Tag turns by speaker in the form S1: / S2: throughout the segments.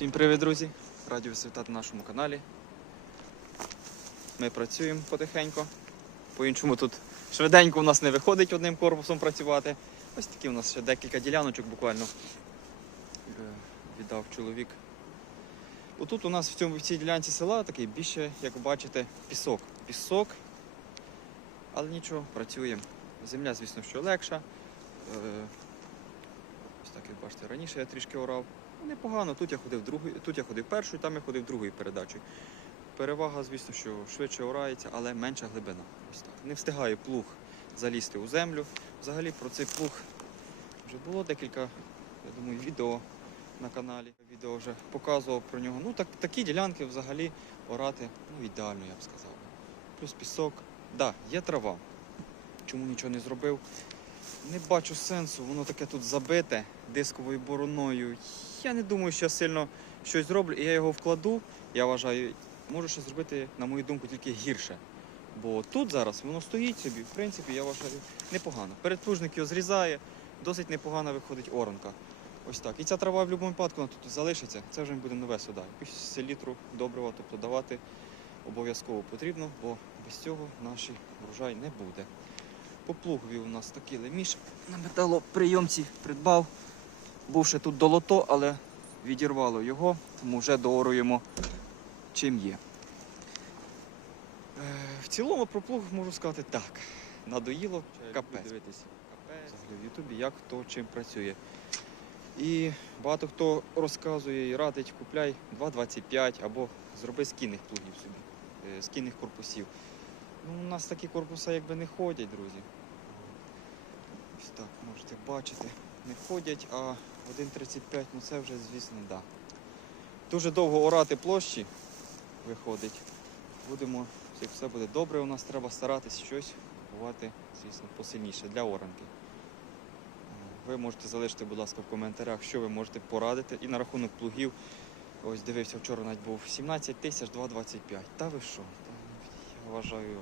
S1: Всім привіт, друзі! Раді вас вітати на нашому каналі. Ми працюємо потихеньку. По-іншому тут швиденько у нас не виходить одним корпусом працювати. Ось такі у нас ще декілька діляночок буквально е, віддав чоловік. Отут у нас в, цьому, в цій ділянці села такий більше, як бачите, пісок. Пісок, але нічого, працюємо. Земля, звісно, що легша. Е, Ось так, як бачите, раніше я трішки орав. Ну, Непогано, тут я ходив другою, тут я ходив першою, там я ходив другою передачею. Перевага, звісно, що швидше орається, але менша глибина. Ось так. Не встигає плуг залізти у землю. Взагалі про цей плуг вже було декілька, я думаю, відео на каналі. Відео вже показував про нього. Ну так, такі ділянки взагалі орати ну, ідеально, я б сказав. Плюс пісок. Так, да, є трава. Чому нічого не зробив? Не бачу сенсу, воно таке тут забите дисковою бороною. Я не думаю, що я сильно щось зроблю, і я його вкладу. Я вважаю, можу ще зробити, на мою думку, тільки гірше. Бо тут зараз воно стоїть собі, в принципі, я вважаю, непогано. Передплужник його зрізає, досить непогано виходить оранка. Ось так. І ця трава в будь-якому випадку тут залишиться. Це вже буде нове сюди. Якусь селітру добрива, тобто давати обов'язково потрібно, бо без цього наш врожай не буде. По плугові у нас такий леміш на металоприйомці придбав. Був ще тут долото, але відірвало його, тому вже дооруємо чим є. Е, В цілому про плуг можу сказати так. Надоїло капець. Дивитися в Ютубі, як хто чим працює. І багато хто розказує і радить, купляй 2,25 або зроби з кінних плугів собі, е, з кінних корпусів. Ну, у нас такі корпуси якби не ходять, друзі. Ось так, можете бачити. Не ходять, а 1,35, ну це вже, звісно, так. Да. Дуже довго орати площі виходить. Будемо, як все буде добре, у нас треба старатись щось купувати, звісно, посильніше для оранки. Ви можете залишити, будь ласка, в коментарях, що ви можете порадити. І на рахунок плугів, ось дивився вчора навіть був 17 тисяч 2,25. Та ви що? Я вважаю,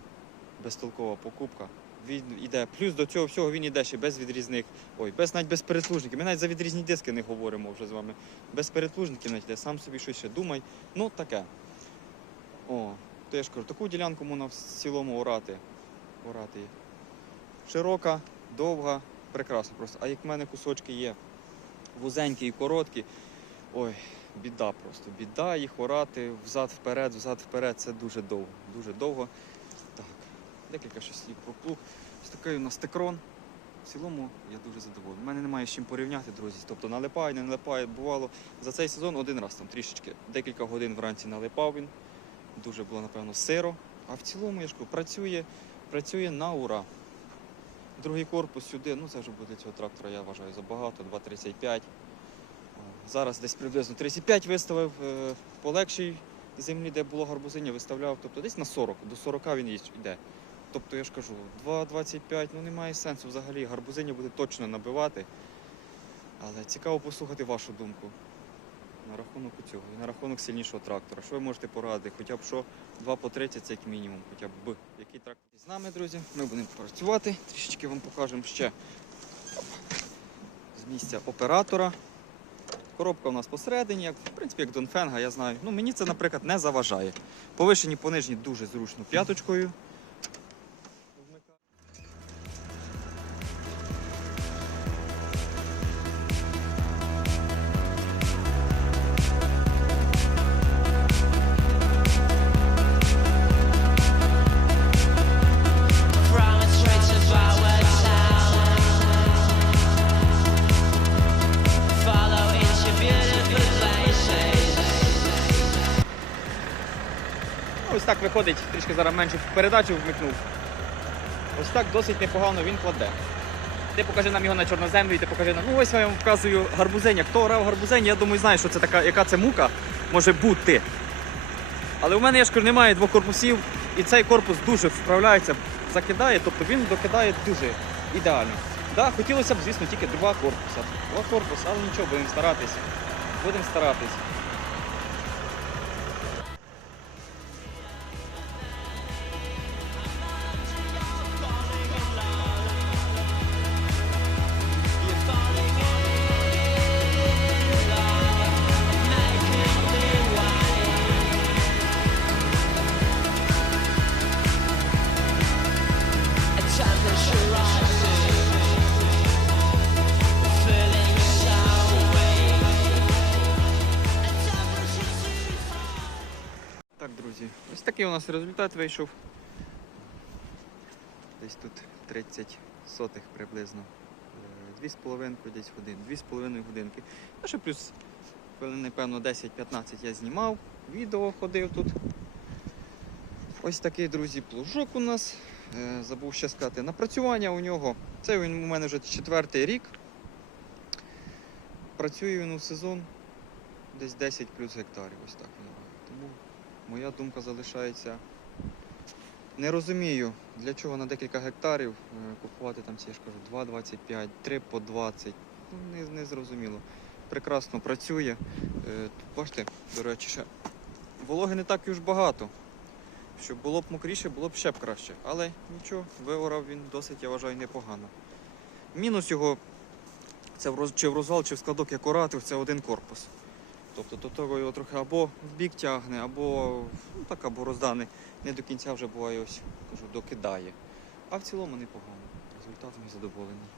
S1: безтолкова покупка. Він іде. Плюс до цього всього він іде ще без відрізних, ой, без навіть без передплужників. Ми навіть за відрізні диски не говоримо вже з вами. Без передплужників навіть іде, сам собі щось ще думай. Ну таке. О, то я ж кажу, таку ділянку можна в цілому орати. орати. Широка, довга, прекрасно просто. А як в мене кусочки є вузенькі і короткі, ой, біда просто. Біда їх орати взад-вперед, взад-вперед. Це дуже довго. Дуже довго. Декілька ще слів про плуг. Ось такий у нас текрон. В цілому я дуже задоволений. У мене немає з чим порівняти, друзі. Тобто налипає, не налипає. Бувало за цей сезон один раз там трішечки, декілька годин вранці налипав він. Дуже було, напевно, сиро. А в цілому, я ж кажу, працює, працює на ура. Другий корпус сюди, ну це вже буде цього трактора, я вважаю, забагато, 2,35. Зараз десь приблизно 35 виставив е, по легшій землі, де було гарбузиння, виставляв, тобто десь на 40, до 40 він йде. Тобто я ж кажу, 2,25, ну немає сенсу взагалі. Гарбузиння буде точно набивати. Але цікаво послухати вашу думку на рахунок цього, на рахунок сильнішого трактора. Що ви можете порадити? Хоча б що 2 по 30 це як мінімум, хоча б. Який трактор з нами, друзі? Ми будемо працювати. Трішечки вам покажемо ще з місця оператора. Коробка у нас посередині, в принципі, як Донфенга, я знаю. Ну, мені це, наприклад, не заважає. Повишені, понижені дуже зручно п'яточкою. Так виходить, трішки зараз меншу передачу вмикнув. Ось так досить непогано він кладе. Ти покажи нам його на чорноземлю і ти покажи нам. Ну ось я вам вказую гарбузення. Хто орав гарбузення, я думаю, знає, що це така, яка це мука може бути. Але у мене я ж кажу, немає двох корпусів, і цей корпус дуже вправляється, закидає, тобто він докидає дуже ідеально. Да, хотілося б, звісно, тільки два корпуса. Два корпуси, але нічого, будемо старатися. Будемо старатись. Ось такий у нас результат вийшов. Десь тут 30 сотих приблизно. Е, Дві з половинкою десь годин, дві з половиною годинки. Ну, ще плюс, напевно, 10-15 я знімав, відео ходив тут. Ось такий, друзі, плужок у нас. Е, Забув ще сказати, напрацювання у нього. Це він у мене вже четвертий рік. Працює він у сезон десь 10 плюс гектарів. Ось так робить. Тому моя думка залишається. Не розумію, для чого на декілька гектарів е, купувати там ці, я ж кажу, 2,25, 3 по 20. Ну, не, не зрозуміло. Прекрасно працює. Е, Тут, бачите, до речі, ще вологи не так і багато. Щоб було б мокріше, було б ще б краще. Але нічого, виорав він досить, я вважаю, непогано. Мінус його це в роз- чи в розвал, чи в складок як оратив, це один корпус. Тобто до того його трохи або в бік тягне, або ну, так, або розданий. Не до кінця вже буває ось кажу, докидає. А в цілому непогано. Результатом задоволений.